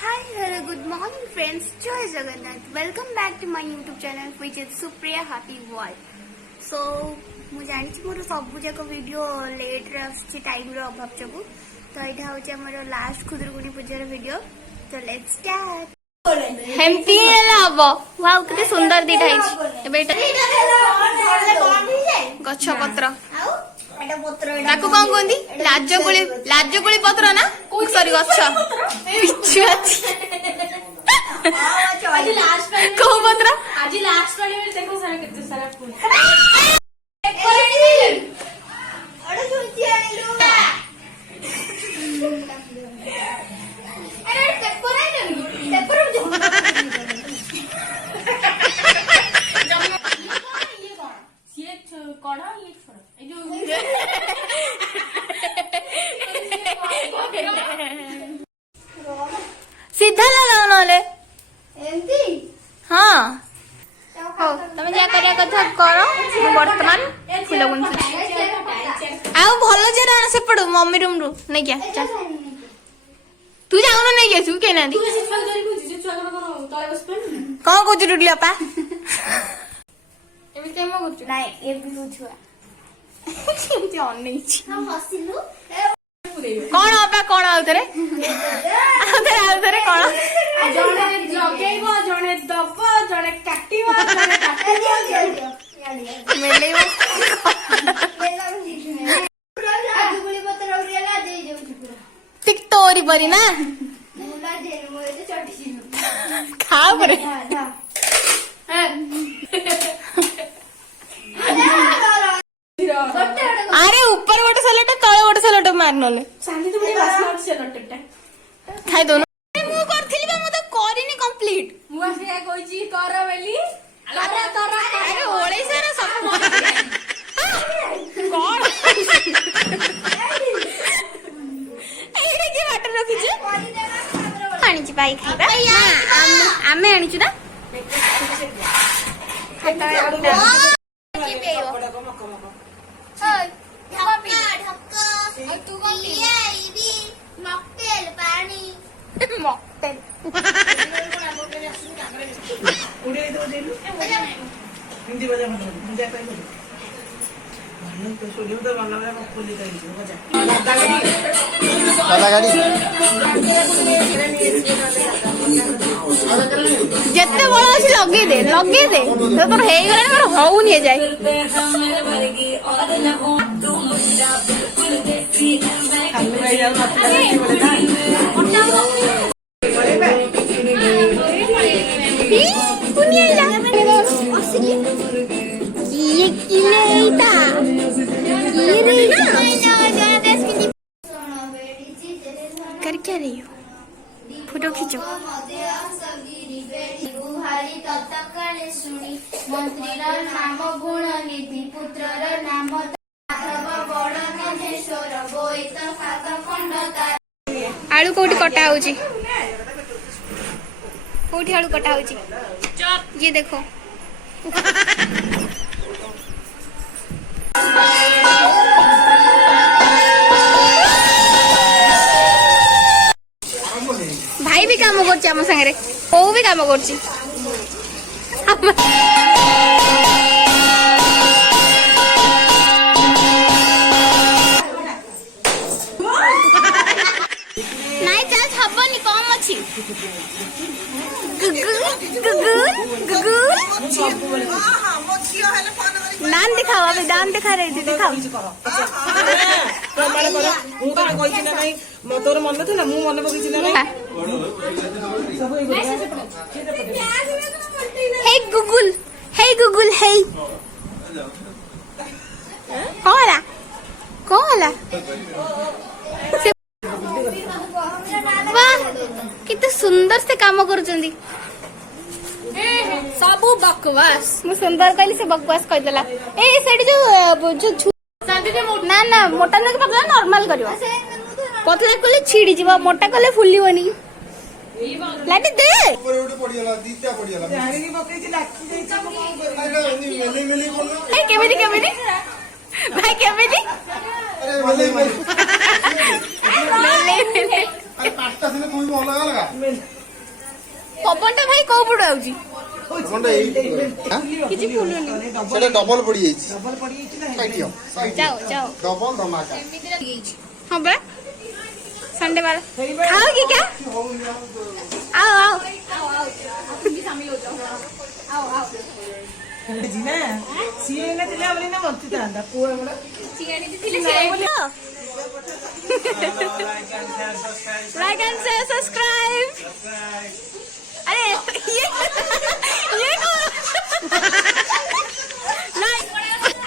Hi, hello, good morning friends. Joy Jagannath. Welcome back to my YouTube channel which is Supriya Happy World. So, ମୁଁ ଜାଣିଛି ମୋର ସବୁ ଯାକ video ଲେଟ୍ରେ ଆସୁଛି ଟାଇମ୍ର ଅଭାବ ଯୋଗୁଁ। ତ ଏଇଟା ହେଉଛି ଆମର ଲାଷ୍ଟ ଖୁଦୁରୁକୁଣୀ ପୂଜାର ଭିଡ଼ିଓ। ତ ଲେଟ୍ସ ଷ୍ଟାର୍ଟ। ହେମତି ହେଲା ହବ। ୱାଓ କେତେ ସୁନ୍ଦର ଦିଟା ହେଇଛି। ଏବେ ଏଇଟା ଗଛ ପତ୍ର। ତାକୁ କଣ କୁହନ୍ତି? ଲାଜକୁଳି ପତ୍ର ନା? ସରି ଗଛ। ପିଛୁ ଅଛି। କୋଉ ପତ୍ର? ଆଜି ଲାଷ୍ଟ ପାଳି ଦେଖो ସାରା କେତେ ସାରା ଫୁଲ। सीधा लगाओ नले हाँ हो तमे जा करिया कथा करो वर्तमान फूल गुंथुछि आउ भलो जे राण सेपडु मम्मी रूम रु नै क्या तू जाउनो नै गेसु के नांदी तू से छुआ धरि बुझि जे छुआ तळे बस पे कोन को जुडली अपा एबे केम करछु नै ए भी छुआ जे अन्नै छी हम हसिलु कौन अपा कौन आउतरे आउतरे कौन जणे जगेइबो जणे दब जणे काटिबो जणे काटिबो मेलेइबो आजुगुली पत्र उरियाला देई देउ टिक तोरी परी ना मुला दे मो एते चटिसी खा परे अरे ऊपर गोटे सलेट तले गोटे सलेट मार नले सांदी तो बड़ी वासना से सलेटटा खाइ दोनो मु करथिली बा मते करिनी कंप्लीट मु आसे कोइची कर बेली अरे ओळे से रे सब कोन एरे के वाटर रखि जे पानी ची पाई खाइबा आमे आनी छु ना जिते बड़ा अच्छी लगे दे तो तोर हे गले मोर होउ नहीं जाए कर क्या रही हो फोटो खींचो मंत्रीर नाम गुण निधि पुत्रर नाम आलू कोठी कटा होची कोठी आलू कटा होची ये देखो भाई भी काम करछि हम संगे ओ भी काम करछि नाइ चार्ज हबनी कम अछि दान दिखाओ अभी दान दिखा रही थी दिखाओ प्रमाण करो मु तो कहि ना नहीं तोर मन थला मु मन पकि ना नहीं हे गूगल हे कोला वाह कितने सुंदर से काम करूचंदी सबू बकवास मु सुंदर कहली से बकवास कह देला ए सेडी जो ना ना मोटा न पतला नॉर्मल करियो पतला कले छिड़ी जीवा मोटा कले फुल्लीवनी लाटी दे ऊपर उठे पडियला दीटा पडियला झाड़ी की पकई छी लाठी जाई मेली बोल ए केमिति भाई केमिति अरे मेली अरे पास्ता से कोई भी अलग अलग ପବନଟା ଭାଇ କୋଉ ପଟୁ ଆଉଛି କଣଟା ଏଇ କିଛି ଫୁଲୁନି ସେଟା ଡବଲ ପଡି ଯାଇଛି ଯାଅ ଯାଅ ଡବଲ ଧମାକା ହଁ ବା संडे वाला खाओगी क्या आओ आओ लाइक एंड शेयर सब्सक्राइब अरे ये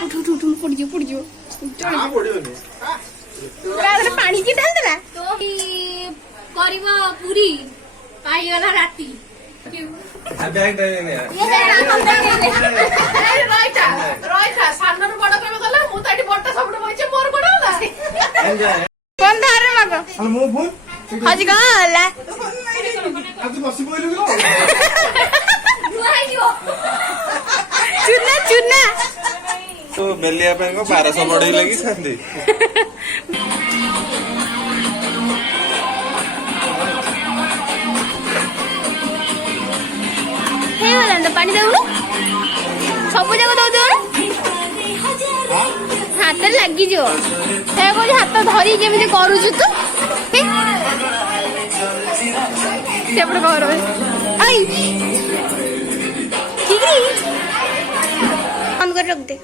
उठ उठ उठ पड़ जाओ पानी की ढाल देना तो करवा पूरी पाईगला राती चुना चुना तो बेलिया 1200 बढ़े लगी खाते पानी दौड़ सब जगह दौड़ हाथ लगी हाथ धरी केमी करुचु तू सेपटे घर बंद कर रख दे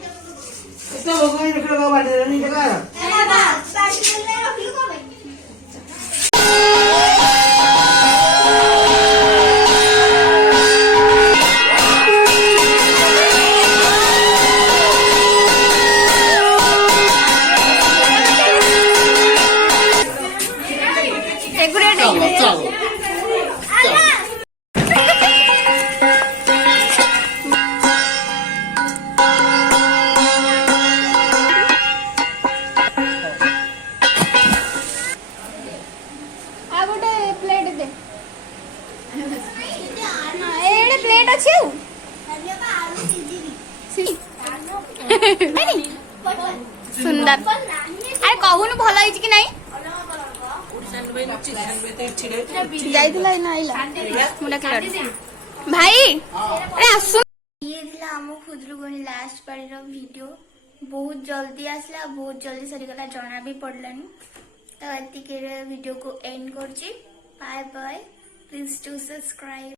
प्लेट अच्छी सुंदर अरे कहून भल कि नहीं भाई अरे आसु ये आम खुदरुकुणी लास्ट पार्ट वीडियो बहुत जल्दी आसला बहुत जल्दी सरीगला जना भी पड़लानी तो ये वीडियो को एंड कर bye bye please to subscribe.